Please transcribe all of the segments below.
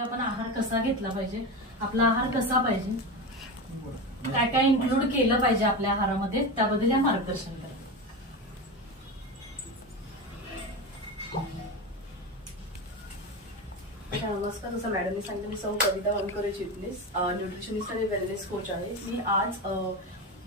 आपण आहार कसा घेतला पाहिजे, आपला आहार कसा पाहिजे, काय काय इन्क्लूड केलं पाहिजे आपल्या आहारामध्ये, त्याबद्दल या मार्गदर्शन करा. नमस्कार. जसं मॅडमनी सांगितलं, मी सौ कविता वानकर चिटणीस, न्यूट्रिशनिस्ट आणि वेलनेस कोच आहे. मी आज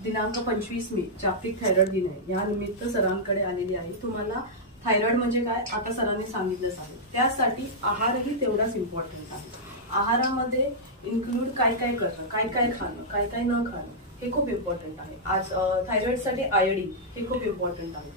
दिनांक 25 मे जागतिक थायरॉइड दिन आहे, या निमित्त सरांकडे आलेली आहे. तुम्हाला थायरॉइड म्हणजे काय आता सरांनी सांगितलंच आहे. त्यासाठी आहारही तेवढाच इम्पॉर्टंट आहे. आहारामध्ये इन्क्लूड काय काय करणं, काय काय खाणं, काय काय न खाणं हे खूप इम्पॉर्टंट आहे. आज थायरॉइडसाठी आयोडीन हे खूप इम्पॉर्टंट आहे.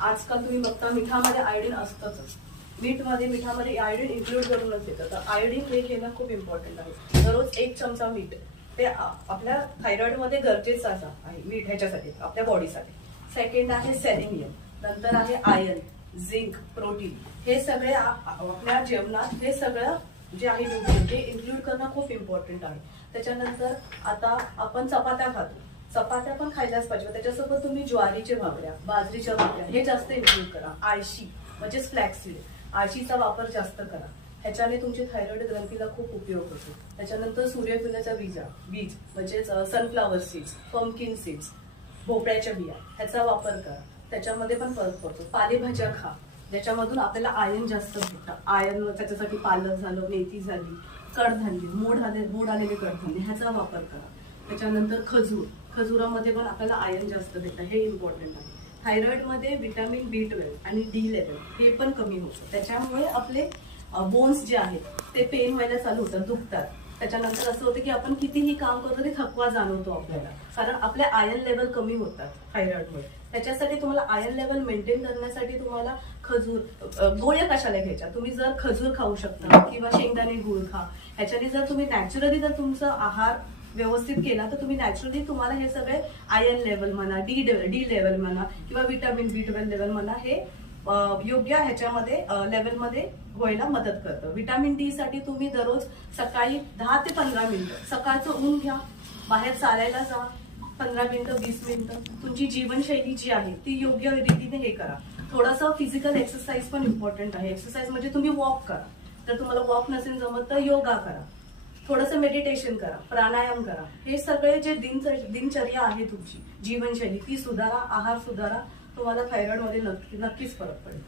आजकाल तुम्ही बघता मिठामध्ये आयोडीन असतंच. मिठामध्ये आयोडीन इन्क्लूड करूनच येतं. तर आयोडीन हे घेणं खूप इम्पॉर्टंट आहे. दररोज 1 चमचा मीठ ते आपल्या थायरॉइडमध्ये गरजेचं आहे. मीठ ह्याच्यासाठी आपल्या बॉडीसाठी. सेकंड आहे सेलेनियम, नंतर आहे आयर्न, झिंक, प्रोटीन. हे सगळे आपल्या जेवणात हे सगळं जे आहे न्यूट्रिएंट ते इन्क्लूड करणं खूप इम्पॉर्टंट आहे. त्याच्यानंतर आता आपण चपात्या खातो, चपात्या पण खायलाच पाहिजे. त्याच्यासोबत तुम्ही ज्वारीच्या भाकऱ्या, बाजरीच्या भाकऱ्या हे जास्त इन्क्लूड करा. आळशी म्हणजे फ्लॅक्सीड, आळशीचा वापर जास्त करा. ह्याच्याने तुमची थायरॉइड ग्रंथीला खूप उपयोग होतो. त्याच्यानंतर सूर्यफुलाचा बीज म्हणजेच सनफ्लावर सीड्स, पंपकिन सीड्स, भोपळ्याच्या बिया ह्याचा वापर करा. त्याच्यामध्ये पण फरक पडतो. पालेभाज्या खा, ज्याच्यामधून आपल्याला आयर्न जास्त भेटतं. आयर्न त्याच्यासाठी पालक झालं, मेथी झाली, कडधान्य, मोड आलेले कडधान्य ह्याचा वापर करा. त्याच्यानंतर खजुरामध्ये पण आपल्याला आयर्न जास्त भेटतं, हे इम्पॉर्टंट आहे. थायरॉइडमध्ये व्हिटॅमिन B12 आणि D11 हे पण कमी होतं. त्याच्यामुळे आपले बोन्स जे आहेत ते पेन व्हायला चालू होतात, दुखतात. त्याच्यानंतर असं होतं की आपण कितीही काम करतो ते थकवा जाणवतो आपल्याला, कारण आपल्या आयर्न लेवल कमी होतात थायरॉइडमुळे. त्याच्यासाठी तुम्हाला आयर्न लेवल मेंटेन करण्यासाठी तुम्हाला गोळ्या कशाला घ्यायच्या, तुम्ही जर खजूर खाऊ शकता किंवा शेंगदाणे गुळ खा. ह्याच्याने जर तुम्ही नॅचरली जर तुमचा आहार व्यवस्थित केला तर तुम्ही नॅचरली तुम्हाला हे सगळे आयर्न लेवल म्हणा, डी लेवल म्हणा किंवा व्हिटॅमिन B12 लेवल म्हणा हे योग्य ह्याच्यामध्ये लेवलमध्ये व्हायला मदत करतं. व्हिटॅमिन D साठी तुम्ही दररोज सकाळी 10 ते 15 मिनिटं सकाळचं ऊन घ्या, बाहेर चालायला जा, 15 मिनिटं 20 मिनिटं. तुमची जीवनशैली जी आहे ती योग्य रीतीने हे करा. थोडासा फिजिकल एक्सरसाइज पण इम्पॉर्टंट आहे. एक्सरसाइज म्हणजे तुम्ही वॉक करा, जर तुम्हाला वॉक नसेल जमत तर योगा करा, थोडंसं मेडिटेशन करा, प्राणायाम करा. हे सगळे जे दिनचर्या आहे तुमची जीवनशैली ती सुधारा, आहार सुधारा, तुम्हाला थायरॉइडमध्ये नक्कीच फरक पडेल.